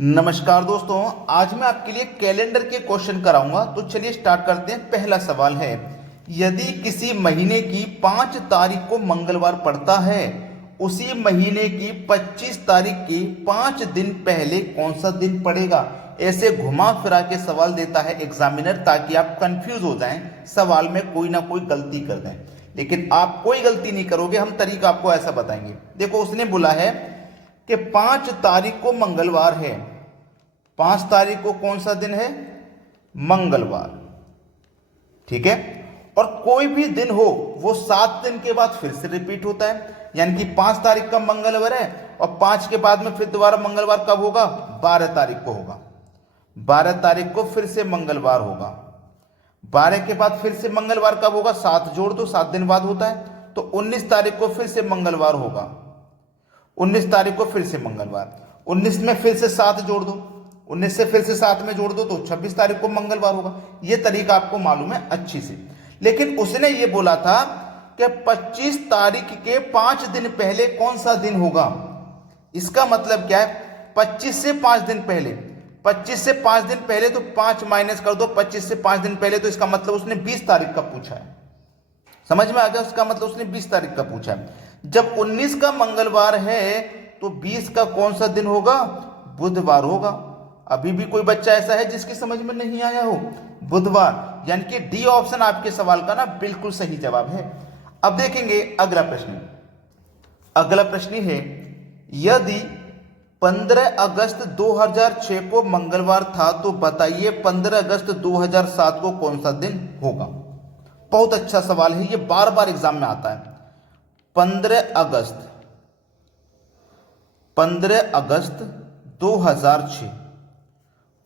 नमस्कार दोस्तों, आज मैं आपके लिए कैलेंडर के क्वेश्चन कराऊंगा। तो चलिए स्टार्ट करते हैं। पहला सवाल है, यदि किसी महीने की 5 तारीख को मंगलवार पड़ता है, उसी महीने की 25 तारीख के 5 दिन पहले कौन सा दिन पड़ेगा। ऐसे घुमा फिरा के सवाल देता है एग्जामिनर, ताकि आप कंफ्यूज हो जाएं, सवाल में कोई ना कोई गलती कर दें। लेकिन आप कोई गलती नहीं करोगे, हम तरीका आपको ऐसा बताएंगे। देखो, उसने बोला है कि 5 तारीख को मंगलवार है। 5 तारीख को कौन सा दिन है? मंगलवार। ठीक है। और कोई भी दिन हो वो 7 दिन के बाद फिर से रिपीट होता है। यानी कि 5 तारीख का मंगलवार है और 5 के बाद में फिर दोबारा मंगलवार कब होगा? 12 तारीख को होगा। 12 तारीख को फिर से मंगलवार होगा। 12 के बाद फिर से मंगलवार कब होगा? 7 जोड़ दो, 7 दिन बाद होता है। तो 19 तारीख को फिर से मंगलवार होगा। 19 तारीख को फिर से मंगलवार। 19 में फिर से 7 जोड़ दो, 19 से फिर से 7 में जोड़ दो तो 26 तारीख को मंगलवार होगा। यह तरीका आपको मालूम है अच्छी से। लेकिन उसने ये बोला था कि 25 तारीख के 5 दिन पहले कौन सा दिन होगा। इसका मतलब क्या है? 25 से 5 दिन पहले। 25 से 5 दिन पहले तो 5 माइनस कर दो 25 से 5 दिन पहले, तो इसका मतलब उसने 20 तारीख का पूछा है। समझ में आ गया? उसका मतलब उसने 20 तारीख का पूछा है। जब 19 का मंगलवार है तो 20 का कौन सा दिन होगा? बुधवार होगा। अभी भी कोई बच्चा ऐसा है जिसकी समझ में नहीं आया हो? बुधवार। यानी कि डी ऑप्शन आपके सवाल का ना बिल्कुल सही जवाब है। अब देखेंगे अगला प्रश्न। अगला प्रश्न है, यदि 15 अगस्त 2006 को मंगलवार था तो बताइए 15 अगस्त 2007 को कौन सा दिन होगा। बहुत अच्छा सवाल है, ये बार बार एग्जाम में आता है। 15 अगस्त 2006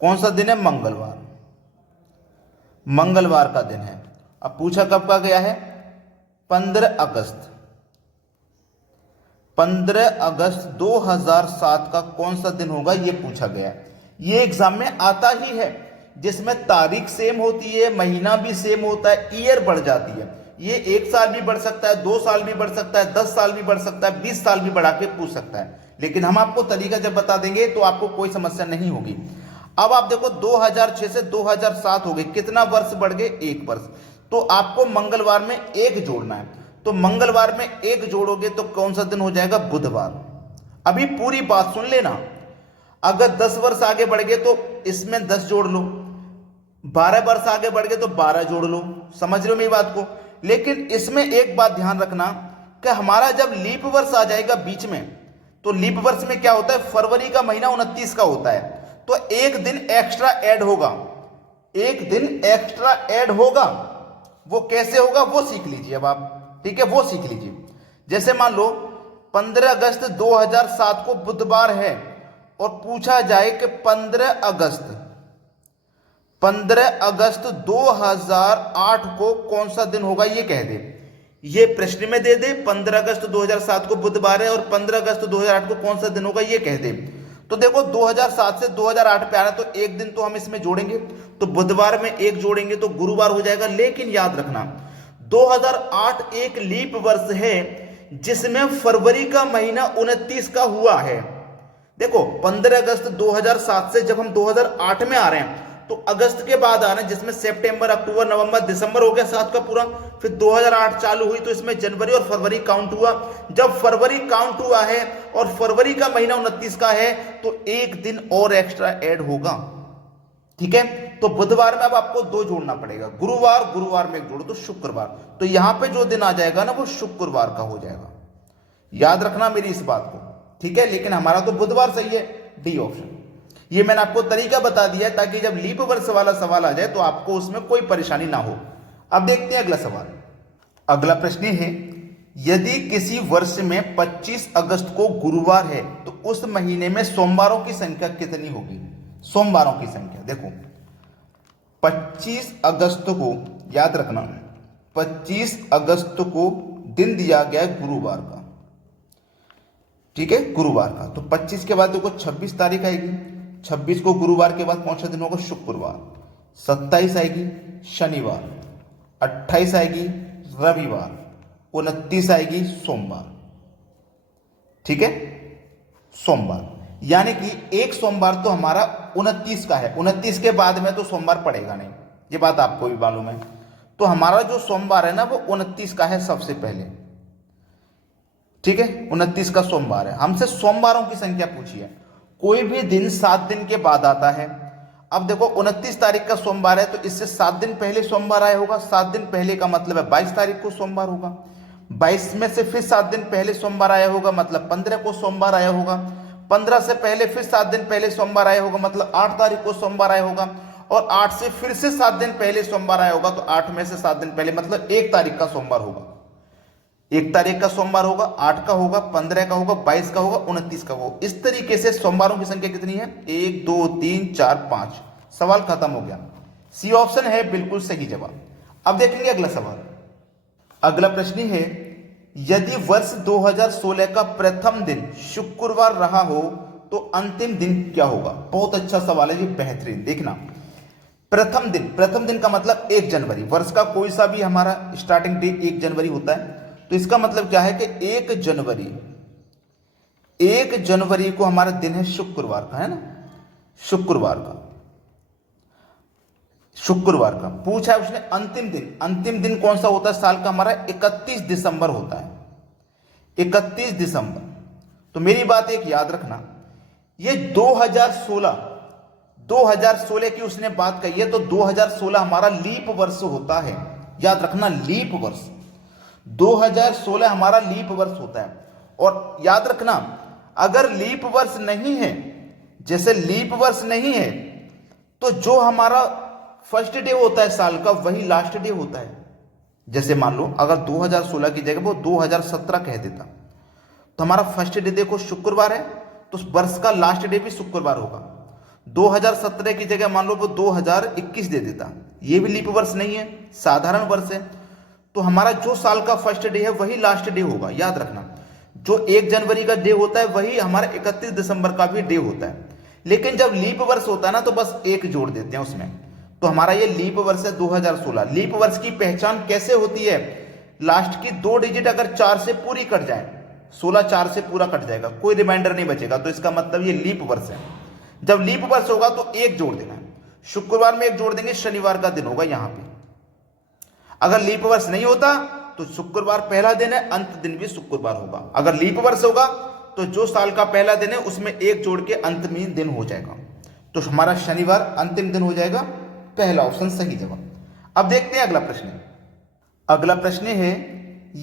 कौन सा दिन है? मंगलवार। मंगलवार का दिन है। अब पूछा कब का गया है? 15 अगस्त। 15 अगस्त 2007 का कौन सा दिन होगा, यह पूछा गया है। यह एग्जाम में आता ही है, जिसमें तारीख सेम होती है, महीना भी सेम होता है, ईयर बढ़ जाती है। ये 1 साल भी बढ़ सकता है, 2 साल भी बढ़ सकता है, 10 साल भी बढ़ सकता है, 20 साल भी बढ़ा के पूछ सकता है। लेकिन हम आपको तरीका जब बता देंगे तो आपको कोई समस्या नहीं होगी। अब आप देखो, 2006 से 2007 हो गए, कितना वर्ष बढ़ गए? 1 वर्ष। तो आपको मंगलवार में 1 जोड़ना है। तो मंगलवार में 1 जोड़ोगे तो कौन सा दिन हो जाएगा? बुधवार। अभी पूरी बात सुन लेना। अगर 10 वर्ष आगे बढ़ गए तो इसमें 10 जोड़ लो, 12 वर्ष आगे बढ़ गए तो 12 जोड़ लो। समझ रहे हो मेरी बात को? लेकिन इसमें एक बात ध्यान रखना कि हमारा जब लीप वर्ष आ जाएगा बीच में, तो लीप वर्ष में क्या होता है? फरवरी का महीना 29 का होता है, तो 1 दिन एक्स्ट्रा ऐड होगा। 1 दिन एक्स्ट्रा ऐड होगा। वो कैसे होगा वो सीख लीजिए अब आप। ठीक है, वो सीख लीजिए। जैसे मान लो 15 अगस्त 2007 को बुधवार है और पूछा जाए कि 15 अगस्त 2008 को कौन सा दिन होगा, ये कह दे। ये प्रश्न में दे दे 15 अगस्त 2007 को बुधवार है और 15 अगस्त 2008 को कौन सा दिन होगा, ये कह दे। तो देखो, 2007 से 2008 पे आ रहा है, तो 1 दिन तो हम इसमें जोड़ेंगे। तो बुधवार में 1 जोड़ेंगे तो गुरुवार हो जाएगा। लेकिन याद रखना, 2008 एक लीप वर्ष है जिसमें फरवरी का महीना 29 का हुआ है। देखो, 15 अगस्त 2007 से जब हम 2008 में आ रहे हैं तो अगस्त के बाद आ रहे हैं, जिसमें सितंबर, अक्टूबर, नवंबर, दिसंबर हो गया 7 का पूरा। फिर 2008 चालू हुई तो इसमें जनवरी और फरवरी काउंट हुआ। जब फरवरी काउंट हुआ है और फरवरी का महीना 29 का है तो 1 दिन और एक्स्ट्रा ऐड होगा। ठीक है, तो बुधवार में अब आपको 2 जोड़ना पड़ेगा। गुरुवार में 1 जोड़ो तो शुक्रवार। तो यहां पे जो दिन आ जाएगा ना वो शुक्रवार का हो जाएगा। याद रखना मेरी इस बात को। ठीक है, लेकिन हमारा तो बुधवार सही है, डी ऑप्शन। ये मैंने आपको तरीका बता दिया है ताकि जब लीप वर्ष वाला सवाल आ जाए तो आपको उसमें कोई परेशानी ना हो। अब देखते हैं अगला सवाल। अगला प्रश्न है, यदि किसी वर्ष में 25 अगस्त को गुरुवार है तो उस महीने में सोमवारों की संख्या कितनी होगी? सोमवारों की संख्या देखो, 25 अगस्त को याद रखना, 25 अगस्त को दिन दिया गया है गुरुवार का। ठीक है, गुरुवार का। तो 25 के बाद देखो 26 तारीख आएगी। 26 को गुरुवार के बाद कौन सा दिन होगा? शुक्रवार। 27 आएगी शनिवार। 28 आएगी रविवार। 29 आएगी सोमवार। ठीक है, सोमवार। यानी कि एक सोमवार तो हमारा 29 का है, 29 के बाद में तो सोमवार पड़ेगा नहीं, ये बात आपको भी मालूम है। तो हमारा जो सोमवार है ना वो 29 का है सबसे पहले, ठीक है, 29 का सोमवार है। हमसे सोमवारों की संख्या पूछी है, कोई भी दिन 7 दिन के बाद आता है। अब देखो 29 तारीख का सोमवार है तो इससे 7 दिन पहले सोमवार आया होगा, 7 दिन पहले का मतलब है 22 तारीख को सोमवार होगा, 22 में से फिर 7 दिन पहले सोमवार आया होगा मतलब 15 को सोमवार आया होगा, 15 से पहले फिर 7 दिन पहले सोमवार आया होगा मतलब 8 तारीख को सोमवार आया होगा, और 8 से फिर से 7 दिन पहले सोमवार आया होगा तो 8 में से 7 दिन पहले मतलब 1 तारीख का सोमवार होगा, 1 तारीख का सोमवार होगा, 8 का होगा, 15 का होगा, 22 का होगा, 29 का होगा। इस तरीके से सोमवारों की संख्या कितनी है? 1 2 3 4 5। सवाल खत्म हो गया। सी ऑप्शन है बिल्कुल सही जवाब। अब देखेंगे अगला सवाल। अगला प्रश्न है, यदि वर्ष 2016 का प्रथम दिन शुक्रवार रहा हो तो अंतिम दिन क्या होगा? बहुत अच्छा सवाल है ये, बेहतरीन। देखना, प्रथम दिन का मतलब 1 जनवरी, वर्ष का कोई सा भी हमारा स्टार्टिंग डे 1 जनवरी होता है, तो इसका मतलब क्या है कि 1 जनवरी को हमारा दिन है शुक्रवार का, है ना, शुक्रवार का पूछा है उसने। अंतिम दिन कौन सा होता है साल का? हमारा 31 दिसंबर होता है, 31 दिसंबर। तो मेरी बात एक याद रखना, ये 2016 की उसने बात कही है, तो 2016 हमारा लीप वर्ष होता है, याद रखना, लीप वर्ष 2016 हमारा लीप वर्ष होता है। और याद रखना, अगर लीप वर्ष नहीं है, जैसे लीप वर्ष नहीं है, तो जो हमारा फर्स्ट डे होता है साल का वही लास्ट डे होता है। जैसे मान लो अगर 2016 की जगह वो 2017 कह देता, तो हमारा फर्स्ट डे देखो शुक्रवार है, तो वर्ष का लास्ट डे भी शुक्रवार होगा। 2017 की जगह मान लो वो 2021 दे देता, ये भी लीप वर्ष नहीं है, साधारण वर्ष है, तो हमारा जो साल का फर्स्ट डे है वही लास्ट डे होगा। याद रखना, जो 1 जनवरी का डे होता है वही हमारा 31 दिसंबर का भी डे होता है। लेकिन जब लीप वर्ष होता है ना तो बस 1 जोड़ देते हैं उसमें, तो हमारा ये लीप वर्ष है 2016। लीप वर्ष की पहचान कैसे होती है? लास्ट की 2 डिजिट अगर 4 से पूरी कट जाए, 16 4 से पूरा कट जाएगा, कोई रिमाइंडर नहीं बचेगा, तो इसका मतलब ये लीप वर्ष है। जब लीप वर्ष होगा तो 1 जोड़ देना है, शुक्रवार में 1 जोड़ देंगे, शनिवार का दिन होगा यहां पे। अगर लीप वर्ष नहीं होता तो शुक्रवार पहला दिन है, अंत दिन भी शुक्रवार होगा। अगर लीप वर्ष होगा तो जो साल का पहला दिन है उसमें 1 जोड़ के अंतिम दिन हो जाएगा, तो हमारा शनिवार अंतिम दिन हो जाएगा। पहला ऑप्शन सही जवाब। अब देखते हैं अगला प्रश्न। अगला प्रश्न है,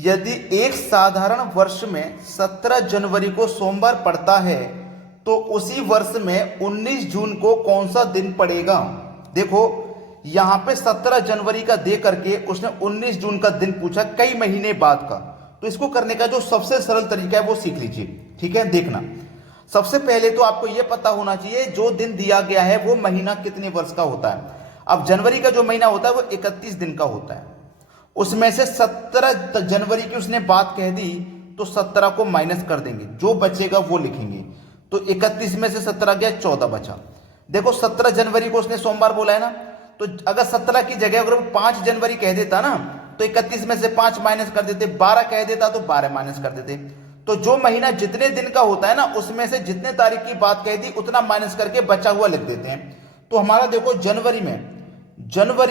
यदि एक साधारण वर्ष में 17 जनवरी को सोमवार पड़ता है तो उसी वर्ष में 19 जून को कौन सा दिन पड़ेगा? देखो यहां पे 17 जनवरी का दे करके उसने 19 जून का दिन पूछा, कई महीने बाद का। तो इसको करने का जो सबसे सरल तरीका है वो सीख लीजिए, ठीक है। देखना, सबसे पहले तो आपको यह पता होना चाहिए जो दिन दिया गया है वो महीना कितने वर्ष का होता है। अब जनवरी का जो महीना होता है वो 31 दिन का होता है, उसमें से 17 जनवरी की उसने बात कह दी तो 17 को माइनस कर देंगे, जो बचेगा वो लिखेंगे। तो 31 में से 17 गया, 14 बचा। देखो 17 जनवरी को उसने सोमवार बोला है ना, तो अगर 17 की जगह अगर वो 5 जनवरी कह देता ना तो 31 में से 5 माइनस कर देते, 12 कह देता तो 12 माइनस कर देते। तो जो महीना जितने दिन का होता है ना उसमें से जितने तारीख की बात कह दी उतना माइनस करके बचा हुआ लिख देते हैं। तो हमारा देखो जनवरी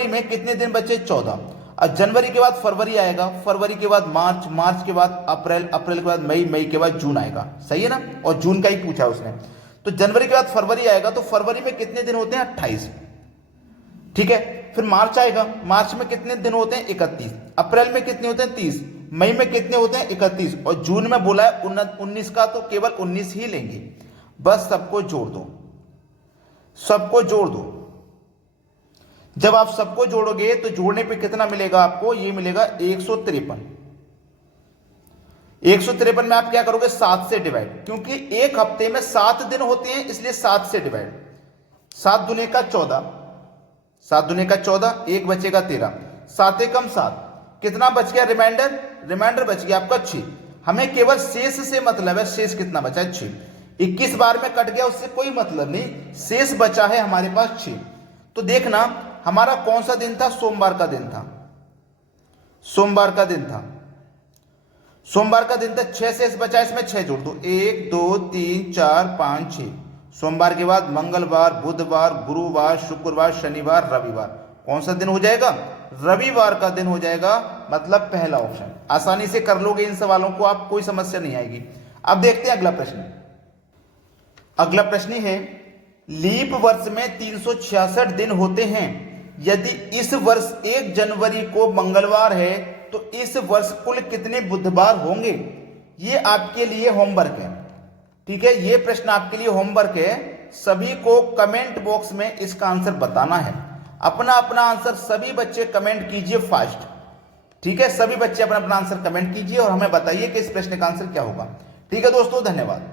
में कितने दिन बचे? 14। अब जनवरी के बाद फरवरी आएगा, फरवरी के बाद मार्च, मार्च के बाद अप्रैल, अप्रैल के बाद मई, मई के बाद जून आएगा, सही है ना। और जून का ही पूछा उसने, तो जनवरी के बाद फरवरी आएगा, तो फरवरी में कितने दिन होते हैं? 28, ठीक है। फिर मार्च आएगा, मार्च में कितने दिन होते हैं? 31। अप्रैल में कितने होते हैं? 30। मई में कितने होते हैं? 31। और जून में बोला है 19 का, तो केवल 19 ही लेंगे, बस सबको जोड़ दो, सबको जोड़ दो। जब आप सबको जोड़ोगे तो जोड़ने पे कितना मिलेगा आपको? ये मिलेगा 153। 153 में आप क्या करोगे? 7 से डिवाइड, क्योंकि एक हफ्ते में 7 दिन होते हैं इसलिए 7 से डिवाइड। 7 दूने का 14, 7 दूने का 14, 1 बचेगा 13, 7 एकम 7, कितना बच गया? रिमाइंडर बच गया आपका 6। हमें केवल शेष से मतलब है, शेष कितना बचा है? 6। 21 बार में कट गया उससे कोई मतलब नहीं, शेष बचा है हमारे पास 6। तो देखना हमारा कौन सा दिन था? सोमवार का दिन था, सोमवार का दिन था, सोमवार का दिन था। 6 शेष बचा, इसमें 6 जोड़ दो, 1 2 3 4 5 6। सोमवार के बाद मंगलवार, बुधवार, गुरुवार, शुक्रवार, शनिवार, रविवार। कौन सा दिन हो जाएगा? रविवार का दिन हो जाएगा, मतलब पहला ऑप्शन। आसानी से कर लोगे इन सवालों को आप, कोई समस्या नहीं आएगी। अब देखते हैं अगला प्रश्न। अगला प्रश्न है, लीप वर्ष में 366 दिन होते हैं। यदि इस वर्ष 1 जनवरी को मंगलवार है तो इस वर्ष कुल कितने बुधवार होंगे? ये आपके लिए होमवर्क है, ठीक है। ये प्रश्न आपके लिए होमवर्क है। सभी को कमेंट बॉक्स में इसका आंसर बताना है। अपना अपना आंसर सभी बच्चे कमेंट कीजिए फास्ट, ठीक है। सभी बच्चे अपना अपना आंसर कमेंट कीजिए और हमें बताइए कि इस प्रश्न का आंसर क्या होगा। ठीक है दोस्तों, धन्यवाद।